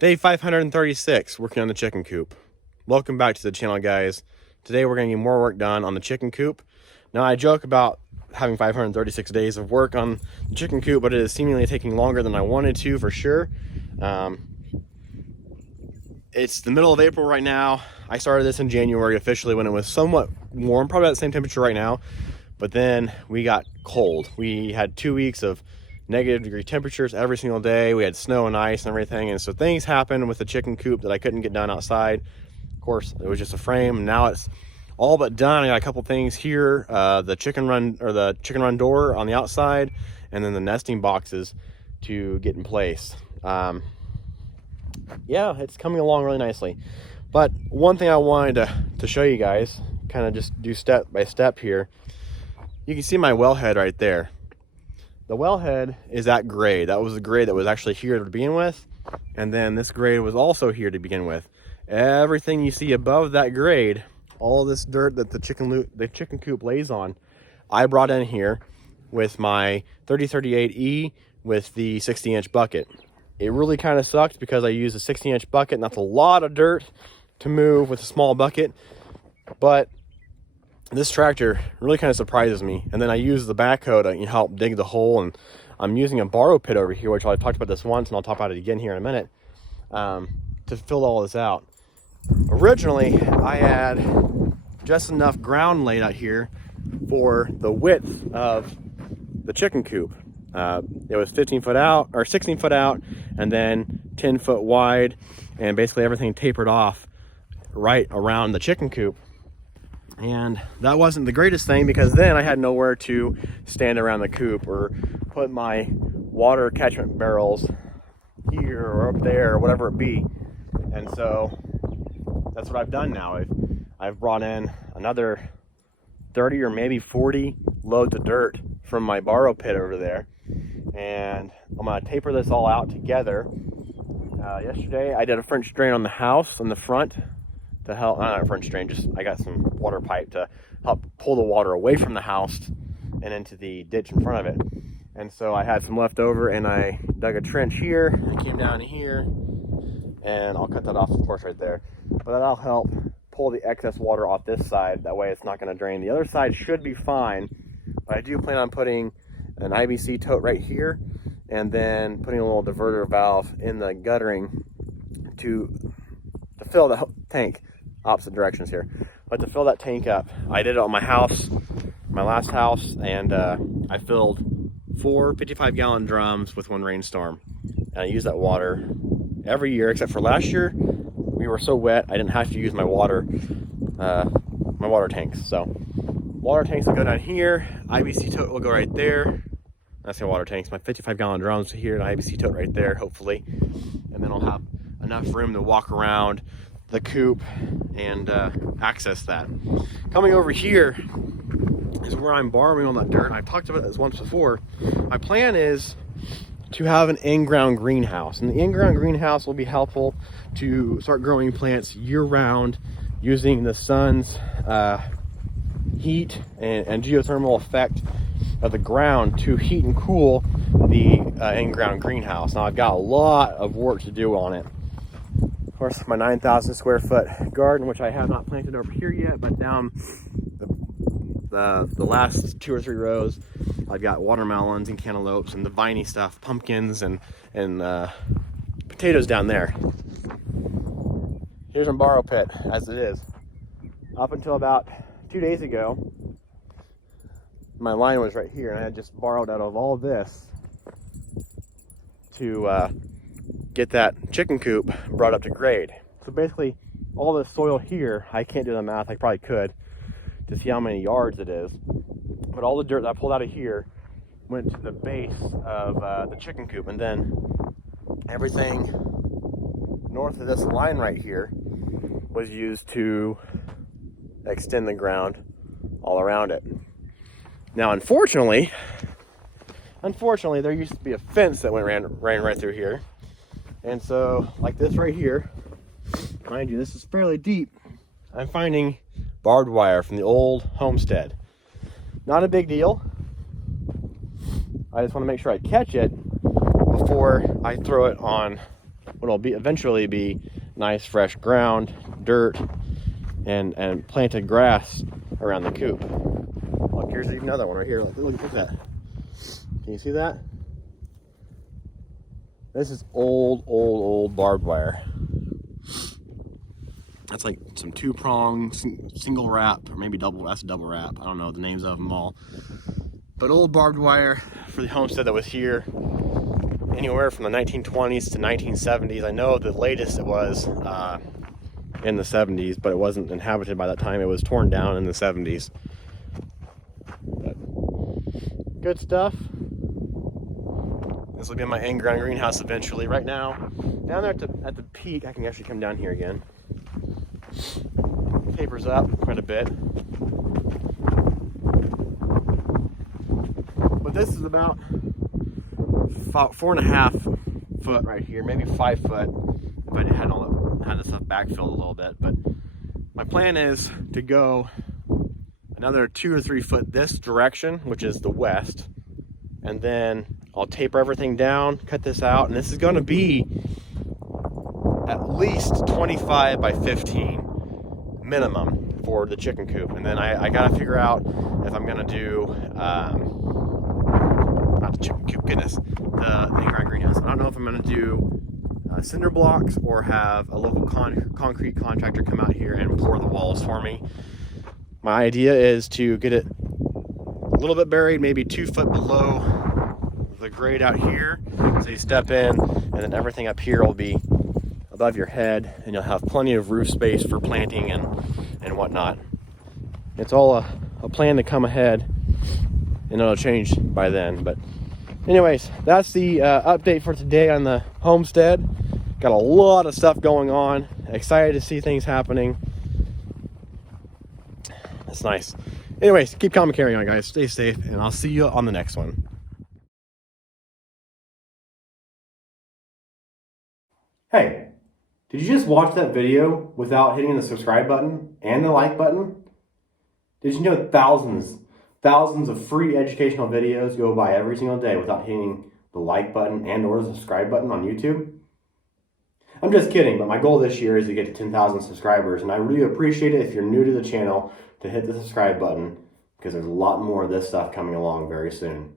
Day 536, working on the chicken coop. Welcome back to the channel, guys. Today we're going to get more work done on the chicken coop. Now, I joke about having 536 days of work on the chicken coop, but it is seemingly taking longer than I wanted to, for sure. It's the middle of April right now. I started this in January officially when it was somewhat warm, probably at the same temperature right now. But then we got cold. We had 2 weeks of negative degree temperatures every single day. We had snow and ice and everything, and so things happened with the chicken coop that I couldn't get done outside. Of course, it was just a frame. Now it's all but done. I got a couple things here, the chicken run door on the outside, and then the nesting boxes to get in place. Yeah, it's coming along really nicely. But one thing I wanted to show you guys, kind of just do step by step here. You can see my wellhead right there. The wellhead is that grade. That was the grade that was actually here to begin with. And then this grade was also here to begin with. Everything you see above that grade, all this dirt that the chicken coop lays on, I brought in here with my 3038E with the 60-inch bucket. It really kind of sucked because I used a 60-inch bucket, and that's a lot of dirt to move with a small bucket. But this tractor really kind of surprises me. And then I use the backhoe to help dig the hole, and I'm using a borrow pit over here, which I've talked about this once, and I'll talk about it again here in a minute, to fill all this out. Originally, I had just enough ground laid out here for the width of the chicken coop. It was 15 foot out, or 16 foot out, and then 10 foot wide, and basically everything tapered off right around the chicken coop. And that wasn't the greatest thing, because then I had nowhere to stand around the coop or put my water catchment barrels here or up there or whatever it be. And so that's what I've done now. I've brought in another 30 or maybe 40 loads of dirt from my borrow pit over there. And I'm going to taper this all out together. Yesterday I did a French drain on the house in the front to help, not a French drain, just I got some water pipe to help pull the water away from the house and into the ditch in front of it. And so I had some left over, and I dug a trench here. I came down here, and I'll cut that off, of course, right there. But that'll help pull the excess water off this side. That way it's not going to drain. The other side should be fine, but I do plan on putting an IBC tote right here, and then putting a little diverter valve in the guttering to fill the tank. Opposite directions here, but to fill that tank up. I did it on my house, my last house, and I filled 4 55-gallon drums with one rainstorm, and I use that water every year except for last year. We were so wet I didn't have to use my water tanks. So water tanks will go down here, IBC tote will go right there. That's my water tanks, my 55-gallon drums here, and IBC tote right there, hopefully. And then I'll have enough room to walk around the coop and access that. Coming over here is where I'm borrowing all that dirt. I've talked about this once before. My plan is to have an in-ground greenhouse, and the in-ground greenhouse will be helpful to start growing plants year-round using the sun's heat and geothermal effect of the ground to heat and cool the in-ground greenhouse. Now, I've got a lot of work to do on it. Of course, my 9,000 square foot garden, which I have not planted over here yet, but down the last 2 or 3 rows, I've got watermelons and cantaloupes and the viney stuff, pumpkins and potatoes down there. Here's my borrow pit as it is. Up until about 2 days ago, my line was right here, and I had just borrowed out of all of this to get that chicken coop brought up to grade. So basically, all this soil here, I can't do the math, I probably could, to see how many yards it is. But all the dirt that I pulled out of here went to the base of the chicken coop, and then everything north of this line right here was used to extend the ground all around it. Now, unfortunately, there used to be a fence that ran right through here. And so, like this right here, mind you, this is fairly deep, I'm finding barbed wire from the old Homestead. Not a big deal. I just want to make sure I catch it before I throw it on what'll be eventually be nice fresh ground, dirt, and planted grass around the coop. Look, here's another one right here. Look at that. Can you see that? This is old barbed wire. That's like some two-prong single wrap, or maybe double. That's a double wrap. I don't know the names of them all. But old barbed wire for the homestead that was here anywhere from the 1920s to 1970s. I know the latest it was in the 70s, but it wasn't inhabited by that time. It was torn down in the 70s. But good stuff. This will be my in-ground greenhouse eventually. Right now, down there at the peak, I can actually come down here again. Tapers up quite a bit. But this is about 4.5 foot right here, maybe 5 foot if I had this stuff backfilled a little bit. But my plan is to go another 2 or 3 foot this direction, which is the west, and then I'll taper everything down, cut this out, and this is going to be at least 25 by 15 minimum for the chicken coop. And then I got to figure out if I'm going to do not the chicken coop, goodness, the in-ground greenhouse. I don't know if I'm going to do cinder blocks or have a local concrete contractor come out here and pour the walls for me. My idea is to get it a little bit buried, maybe 2 foot below the grade out here, so you step in and then everything up here will be above your head, and you'll have plenty of roof space for planting and whatnot. It's all a plan to come ahead, and it'll change by then. But anyways, that's the update for today on the homestead. Got a lot of stuff going on. Excited to see things happening. That's nice. Anyways, keep calm and carry on, guys. Stay safe, and I'll see you on the next one. Hey, did you just watch that video without hitting the subscribe button and the like button? Did you know thousands of free educational videos go by every single day without hitting the like button and or the subscribe button on YouTube? I'm just kidding, but my goal this year is to get to 10,000 subscribers, and I really appreciate it if you're new to the channel to hit the subscribe button, because there's a lot more of this stuff coming along very soon.